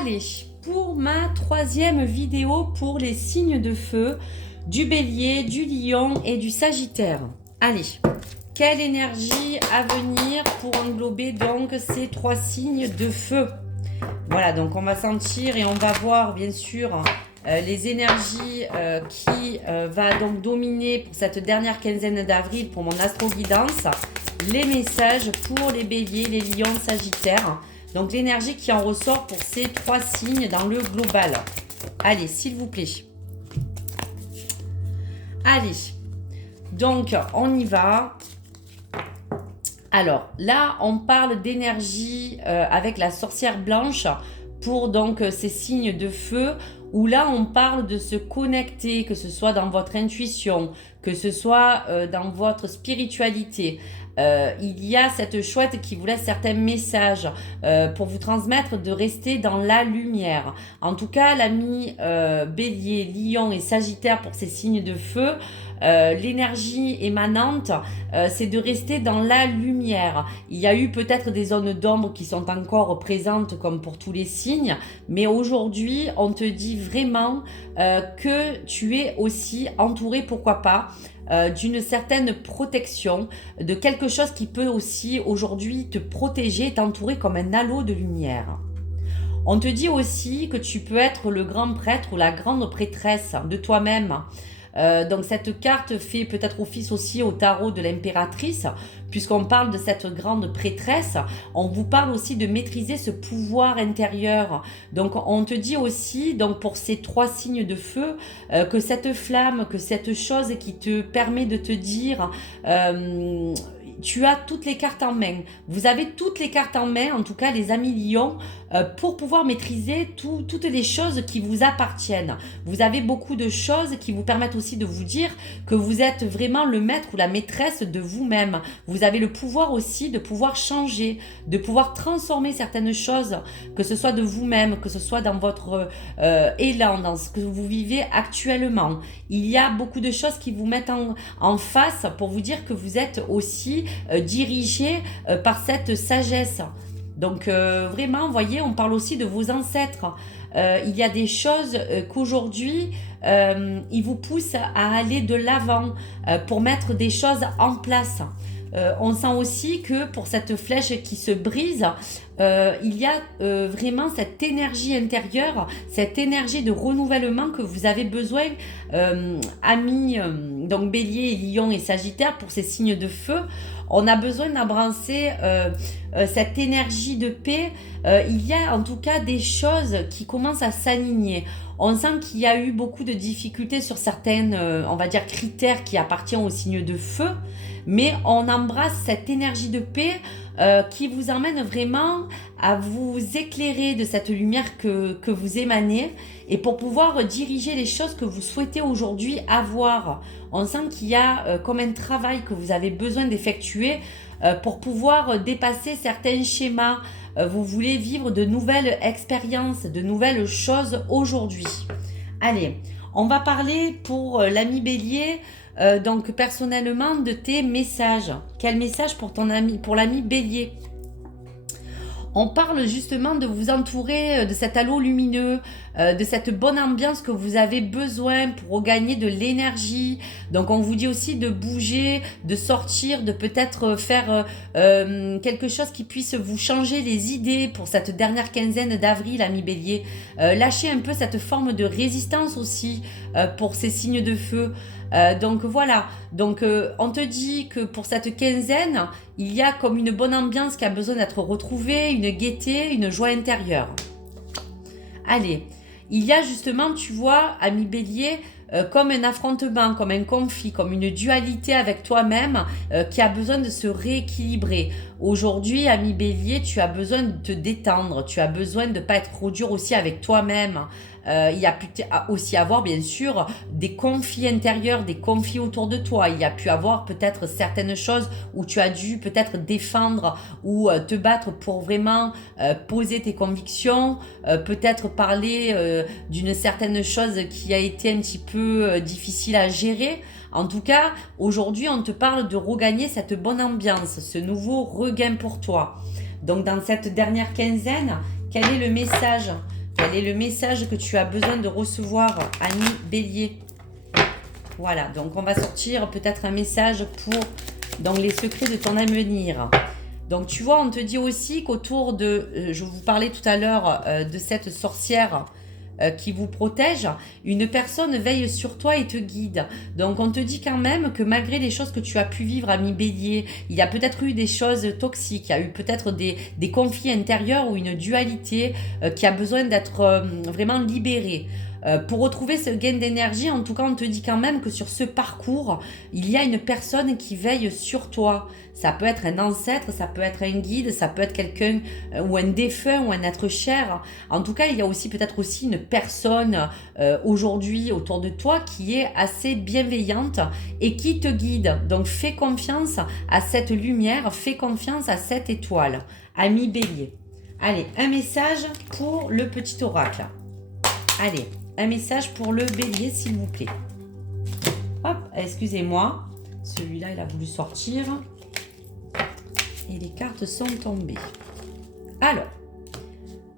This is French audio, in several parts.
Allez, pour ma troisième vidéo pour les signes de feu, du Bélier, du Lion et du Sagittaire. Allez, quelle énergie à venir pour englober donc ces trois signes de feu? Voilà, donc on va sentir et on va voir bien sûr les énergies qui va donc dominer pour cette dernière quinzaine d'avril pour mon astro-guidance, les messages pour les béliers, les lions, sagittaires. Donc l'énergie qui en ressort pour ces trois signes dans le global. Allez, s'il vous plaît. Allez, donc on y va. Alors là, on parle d'énergie avec la sorcière blanche pour donc ces signes de feu, où là on parle de se connecter, que ce soit dans votre intuition, que ce soit dans votre spiritualité. Il y a cette chouette qui vous laisse certains messages pour vous transmettre de rester dans la lumière. En tout cas, l'ami Bélier, Lion et Sagittaire pour ces signes de feu, l'énergie émanante, c'est de rester dans la lumière. Il y a eu peut-être des zones d'ombre qui sont encore présentes comme pour tous les signes, mais aujourd'hui, on te dit vraiment que tu es aussi entouré, pourquoi pas, d'une certaine protection, de quelque chose qui peut aussi aujourd'hui te protéger, t'entourer comme un halo de lumière. On te dit aussi que tu peux être le grand prêtre ou la grande prêtresse de toi-même. Donc cette carte fait peut-être office aussi au tarot de l'impératrice, puisqu'on parle de cette grande prêtresse. On vous parle aussi de maîtriser ce pouvoir intérieur. Donc on te dit aussi, donc pour ces trois signes de feu, que cette flamme, que cette chose qui te permet de te dire tu as toutes les cartes en main. Vous avez toutes les cartes en main, en tout cas les amis lions, pour pouvoir maîtriser toutes les choses qui vous appartiennent. Vous avez beaucoup de choses qui vous permettent aussi de vous dire que vous êtes vraiment le maître ou la maîtresse de vous-même. Vous avez le pouvoir aussi de pouvoir changer, de pouvoir transformer certaines choses, que ce soit de vous-même, que ce soit dans votre élan, dans ce que vous vivez actuellement. Il y a beaucoup de choses qui vous mettent en face pour vous dire que vous êtes aussi dirigé par cette sagesse. Donc vraiment, vous voyez, on parle aussi de vos ancêtres. Il y a des choses qu'aujourd'hui, ils vous poussent à aller de l'avant pour mettre des choses en place. On sent aussi que pour cette flèche qui se brise, il y a vraiment cette énergie intérieure, cette énergie de renouvellement que vous avez besoin, amis, donc Bélier, Lion et Sagittaire, pour ces signes de feu. On a besoin d'embrasser cette énergie de paix. Il y a en tout cas des choses qui commencent à s'aligner. On sent qu'il y a eu beaucoup de difficultés sur certaines, on va dire, critères qui appartiennent aux signes de feu. Mais on embrasse cette énergie de paix qui vous emmène vraiment à vous éclairer de cette lumière que vous émanez, et pour pouvoir diriger les choses que vous souhaitez aujourd'hui avoir. On sent qu'il y a comme un travail que vous avez besoin d'effectuer pour pouvoir dépasser certains schémas. Vous voulez vivre de nouvelles expériences, de nouvelles choses aujourd'hui. Allez, on va parler pour l'ami Bélier, donc personnellement, de tes messages. Quel message pour l'ami Bélier? On parle justement de vous entourer de cet halo lumineux, de cette bonne ambiance que vous avez besoin pour regagner de l'énergie. Donc on vous dit aussi de bouger, de sortir, de peut-être faire quelque chose qui puisse vous changer les idées pour cette dernière quinzaine d'avril, ami Bélier. Lâchez un peu cette forme de résistance aussi pour ces signes de feu. Donc voilà, donc on te dit que pour cette quinzaine, il y a comme une bonne ambiance qui a besoin d'être retrouvée, une gaieté, une joie intérieure. Allez, il y a justement, tu vois, ami Bélier, comme un affrontement, comme un conflit, comme une dualité avec toi-même qui a besoin de se rééquilibrer. Aujourd'hui, ami Bélier, tu as besoin de te détendre, tu as besoin de ne pas être trop dur aussi avec toi-même. Il y a pu aussi avoir bien sûr des conflits intérieurs, des conflits autour de toi. Il y a pu avoir peut-être certaines choses où tu as dû peut-être défendre ou te battre pour vraiment poser tes convictions, peut-être parler d'une certaine chose qui a été un petit peu difficile à gérer. En tout cas, aujourd'hui, on te parle de regagner cette bonne ambiance, ce nouveau regain pour toi. Donc, dans cette dernière quinzaine, quel est le message Quel est le message que tu as besoin de recevoir, ami Bélier? Voilà, donc on va sortir peut-être un message pour donc, les secrets de ton avenir. Donc tu vois, on te dit aussi qu'autour de, je vous parlais tout à l'heure de cette sorcière qui vous protège, une personne veille sur toi et te guide. Donc on te dit quand même que malgré les choses que tu as pu vivre, ami Bélier, il y a peut-être eu des choses toxiques, il y a eu peut-être des conflits intérieurs ou une dualité qui a besoin d'être vraiment libérée. Pour retrouver ce gain d'énergie, en tout cas, on te dit quand même que sur ce parcours, il y a une personne qui veille sur toi. Ça peut être un ancêtre, ça peut être un guide, ça peut être quelqu'un ou un défunt ou un être cher. En tout cas, il y a aussi peut-être aussi une personne aujourd'hui autour de toi qui est assez bienveillante et qui te guide. Donc, fais confiance à cette lumière, fais confiance à cette étoile. Ami Bélier. Allez, un message pour le petit oracle. Allez. Un message pour le Bélier, s'il vous plaît. Hop, excusez-moi. Celui-là, il a voulu sortir. Et les cartes sont tombées. Alors,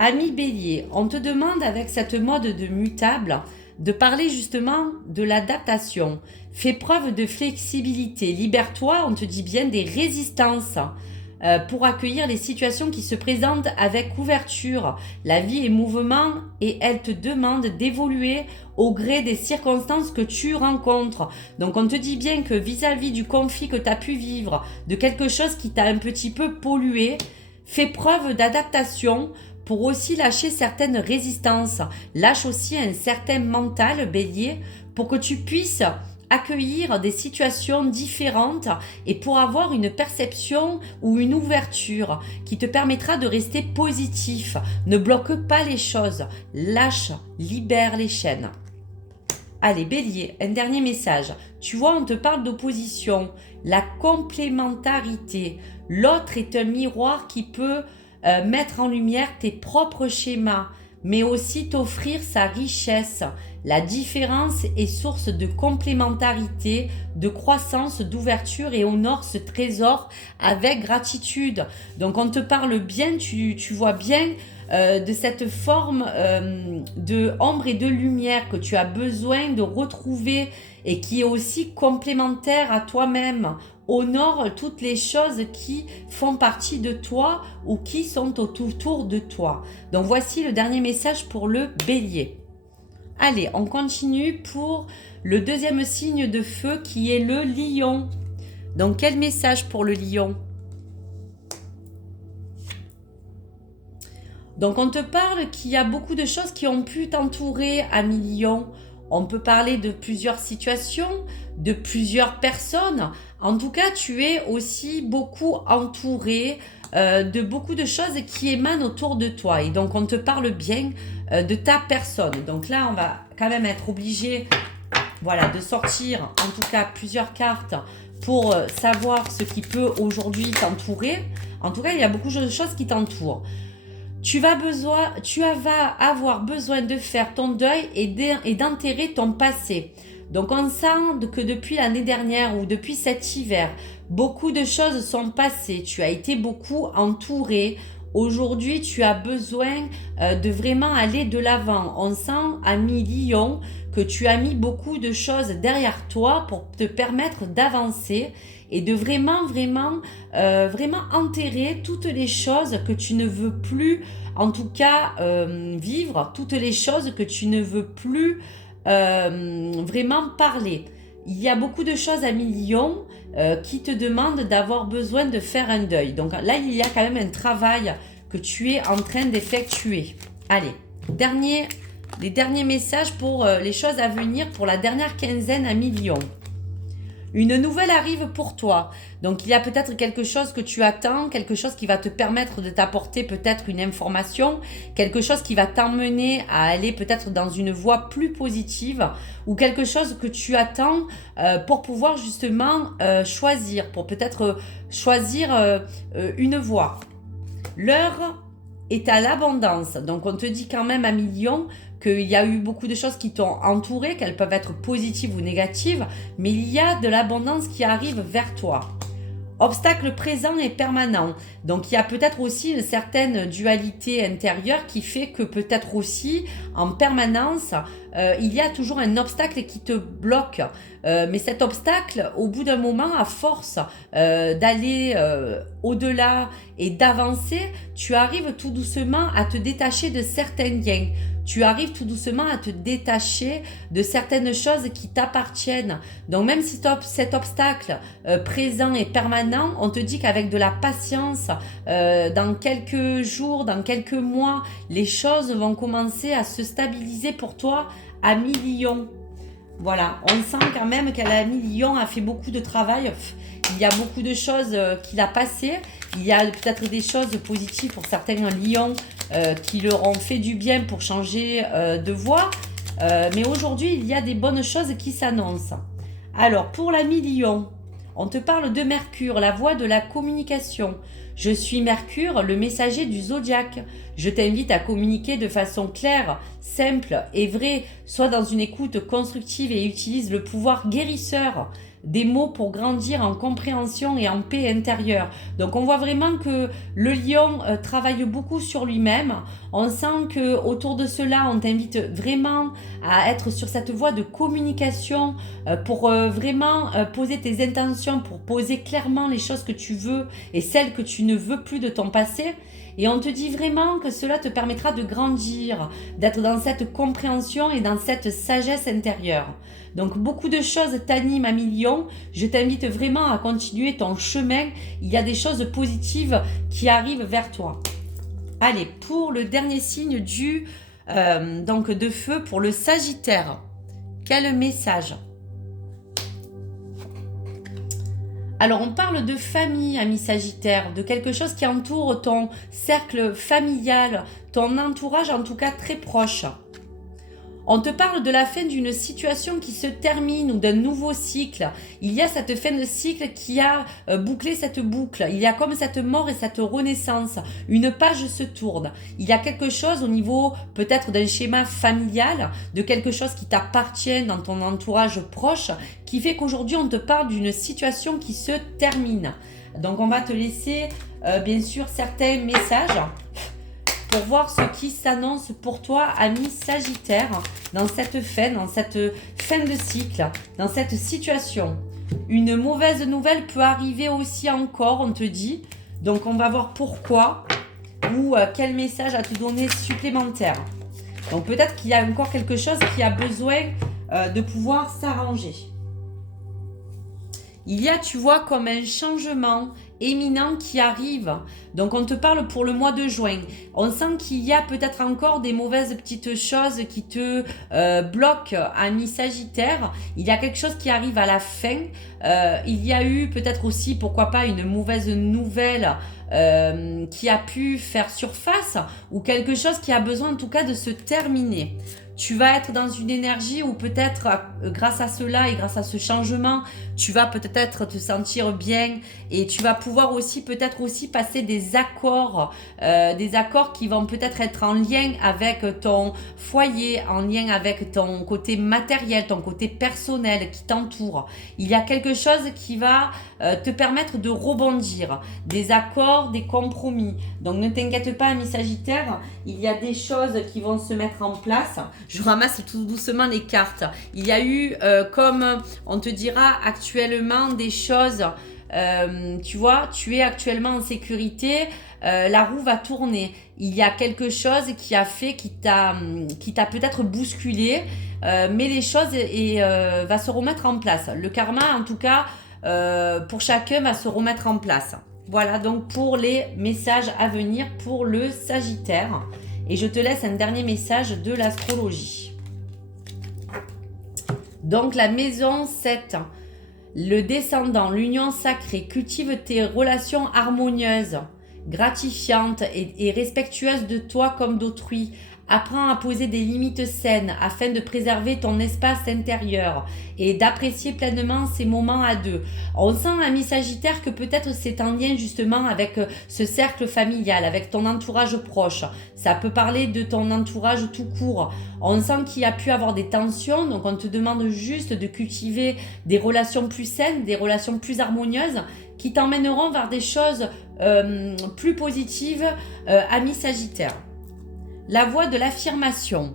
ami Bélier, on te demande avec cette mode de mutable de parler justement de l'adaptation. Fais preuve de flexibilité. Libère-toi, on te dit bien, des résistances. Pour accueillir les situations qui se présentent avec ouverture. La vie est mouvement et elle te demande d'évoluer au gré des circonstances que tu rencontres. Donc on te dit bien que vis-à-vis du conflit que tu as pu vivre, de quelque chose qui t'a un petit peu pollué, fais preuve d'adaptation pour aussi lâcher certaines résistances. Lâche aussi un certain mental, Bélier, pour que tu puisses accueillir des situations différentes et pour avoir une perception ou une ouverture qui te permettra de rester positif. Ne bloque pas les choses, lâche, libère les chaînes. Allez Bélier, un dernier message. Tu vois, on te parle d'opposition, la complémentarité. L'autre est un miroir qui peut mettre en lumière tes propres schémas, mais aussi t'offrir sa richesse. La différence est source de complémentarité, de croissance, d'ouverture et honore ce trésor avec gratitude. Donc on te parle bien, tu vois bien de cette forme de ombre et de lumière que tu as besoin de retrouver et qui est aussi complémentaire à toi-même. Honore toutes les choses qui font partie de toi ou qui sont autour de toi. Donc voici le dernier message pour le Bélier. Allez, on continue pour le deuxième signe de feu qui est le Lion. Donc quel message pour le Lion? Donc on te parle qu'il y a beaucoup de choses qui ont pu t'entourer, ami Lion. On peut parler de plusieurs situations, de plusieurs personnes. En tout cas, tu es aussi beaucoup entouré de beaucoup de choses qui émanent autour de toi. Et donc, on te parle bien de ta personne. Donc là, on va quand même être obligé de sortir, en tout cas, plusieurs cartes pour savoir ce qui peut aujourd'hui t'entourer. En tout cas, il y a beaucoup de choses qui t'entourent. Tu vas avoir besoin de faire ton deuil et d'enterrer ton passé. Donc on sent que depuis l'année dernière ou depuis cet hiver, beaucoup de choses sont passées. Tu as été beaucoup entouré. Aujourd'hui, tu as besoin de vraiment aller de l'avant. On sent, ami Lion, que tu as mis beaucoup de choses derrière toi pour te permettre d'avancer et de vraiment enterrer toutes les choses que tu ne veux plus, en tout cas, vivre, toutes les choses que tu ne veux plus vraiment parler. Il y a beaucoup de choses, ami Lion, qui te demandent d'avoir besoin de faire un deuil. Donc là, il y a quand même un travail que tu es en train d'effectuer. Allez, les derniers messages pour les choses à venir pour la dernière quinzaine, ami Lion. Une nouvelle arrive pour toi. Donc, il y a peut-être quelque chose que tu attends, quelque chose qui va te permettre de t'apporter peut-être une information, quelque chose qui va t'emmener à aller peut-être dans une voie plus positive ou quelque chose que tu attends pour pouvoir justement choisir, pour peut-être choisir une voie. L'heure est à l'abondance. Donc, on te dit quand même, ami Lion, qu'il y a eu beaucoup de choses qui t'ont entouré, qu'elles peuvent être positives ou négatives, mais il y a de l'abondance qui arrive vers toi. Obstacle présent et permanent. Donc il y a peut-être aussi une certaine dualité intérieure qui fait que peut-être aussi en permanence, il y a toujours un obstacle qui te bloque. Mais cet obstacle, au bout d'un moment, à force d'aller au-delà et d'avancer, tu arrives tout doucement à te détacher de certains liens. Tu arrives tout doucement à te détacher de certaines choses qui t'appartiennent. Donc même si cet obstacle présent et permanent, on te dit qu'avec de la patience, dans quelques jours, dans quelques mois, les choses vont commencer à se stabiliser pour toi à millions. Voilà, on sent quand même qu'elle a mis Lyon, a fait beaucoup de travail. Il y a beaucoup de choses qu'il a passées. Il y a peut-être des choses positives pour certains lions qui leur ont fait du bien pour changer de voie. Mais aujourd'hui, il y a des bonnes choses qui s'annoncent. Alors, pour l'ami Lion, on te parle de Mercure, la voie de la communication. Je suis Mercure, le messager du zodiaque. Je t'invite à communiquer de façon claire, simple et vraie. Sois dans une écoute constructive et utilise le pouvoir guérisseur des mots pour grandir en compréhension et en paix intérieure. Donc on voit vraiment que le lion travaille beaucoup sur lui-même. On sent que autour de cela, on t'invite vraiment à être sur cette voie de communication pour vraiment poser tes intentions, pour poser clairement les choses que tu veux et celles que tu ne veux plus de ton passé. Et on te dit vraiment que cela te permettra de grandir, d'être dans cette compréhension et dans cette sagesse intérieure. Donc beaucoup de choses t'animent à millions. Je t'invite vraiment à continuer ton chemin. Il y a des choses positives qui arrivent vers toi. Allez, pour le dernier signe donc de feu, pour le Sagittaire. Quel message ? Alors, on parle de famille, ami Sagittaire, de quelque chose qui entoure ton cercle familial, ton entourage en tout cas très proche. On te parle de la fin d'une situation qui se termine ou d'un nouveau cycle. Il y a cette fin de cycle qui a bouclé cette boucle. Il y a comme cette mort et cette renaissance. Une page se tourne. Il y a quelque chose au niveau peut-être d'un schéma familial, de quelque chose qui t'appartient dans ton entourage proche, qui fait qu'aujourd'hui on te parle d'une situation qui se termine. Donc on va te laisser bien sûr certains messages pour voir ce qui s'annonce pour toi, ami Sagittaire, dans cette fin de cycle, dans cette situation. Une mauvaise nouvelle peut arriver aussi encore, on te dit. Donc, on va voir pourquoi ou quel message à te donner supplémentaire. Donc, peut-être qu'il y a encore quelque chose qui a besoin de pouvoir s'arranger. Il y a, tu vois, comme un changement éminent qui arrive. Donc on te parle pour le mois de juin. On sent qu'il y a peut-être encore des mauvaises petites choses qui te bloquent, ami Sagittaire. Il y a quelque chose qui arrive à la fin. Il y a eu peut-être aussi, pourquoi pas, une mauvaise nouvelle qui a pu faire surface ou quelque chose qui a besoin en tout cas de se terminer. Tu vas être dans une énergie où peut-être grâce à cela et grâce à ce changement, tu vas peut-être te sentir bien et tu vas pouvoir aussi peut-être aussi passer des accords qui vont peut-être être en lien avec ton foyer, en lien avec ton côté matériel, ton côté personnel qui t'entoure. Il y a quelque chose qui va te permettre de rebondir, des accords, des compromis. Donc ne t'inquiète pas, ami Sagittaire, il y a des choses qui vont se mettre en place. Je ramasse tout doucement les cartes. Il y a eu, comme on te dira actuellement, des choses, tu vois, tu es actuellement en sécurité, la roue va tourner. Il y a quelque chose qui a fait, qui t'a peut-être bousculé, mais les choses va se remettre en place. Le karma, en tout cas, pour chacun, va se remettre en place. Voilà donc pour les messages à venir pour le Sagittaire. Et je te laisse un dernier message de l'astrologie. Donc la maison 7, le descendant, l'union sacrée, cultive tes relations harmonieuses, gratifiantes et respectueuses de toi comme d'autrui. Apprends à poser des limites saines afin de préserver ton espace intérieur et d'apprécier pleinement ces moments à deux. On sent, ami Sagittaire, que peut-être c'est en lien justement avec ce cercle familial, avec ton entourage proche. Ça peut parler de ton entourage tout court. On sent qu'il y a pu avoir des tensions, donc on te demande juste de cultiver des relations plus saines, des relations plus harmonieuses qui t'emmèneront vers des choses plus positives, ami Sagittaire. La voie de l'affirmation.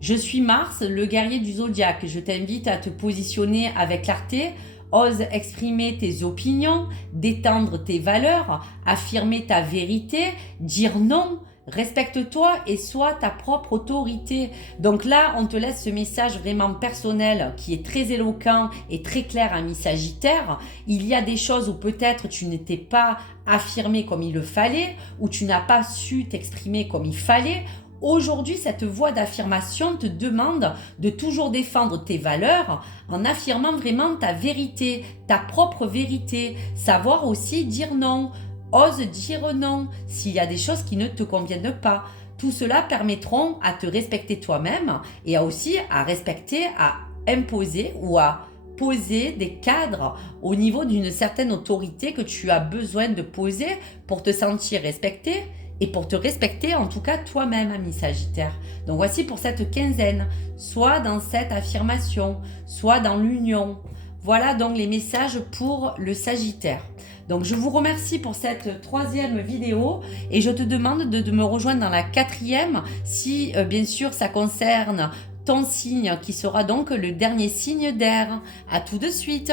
Je suis Mars, le guerrier du zodiaque. Je t'invite à te positionner avec clarté. Ose exprimer tes opinions, détendre tes valeurs, affirmer ta vérité, dire non. Respecte-toi et sois ta propre autorité. Donc là, on te laisse ce message vraiment personnel qui est très éloquent et très clair, ami Sagittaire. Il y a des choses où peut-être tu n'étais pas affirmé comme il le fallait, ou tu n'as pas su t'exprimer comme il fallait. Aujourd'hui, cette voie d'affirmation te demande de toujours défendre tes valeurs en affirmant vraiment ta vérité, ta propre vérité. Savoir aussi dire non. Ose dire non s'il y a des choses qui ne te conviennent pas. Tout cela permettront à te respecter toi-même et aussi à respecter, à imposer ou à poser des cadres au niveau d'une certaine autorité que tu as besoin de poser pour te sentir respecté et pour te respecter en tout cas toi-même, ami Sagittaire. Donc voici pour cette quinzaine, soit dans cette affirmation, soit dans l'union. Voilà donc les messages pour le Sagittaire. Donc je vous remercie pour cette troisième vidéo et je te demande de me rejoindre dans la quatrième si bien sûr ça concerne ton signe qui sera donc le dernier signe d'air. À tout de suite.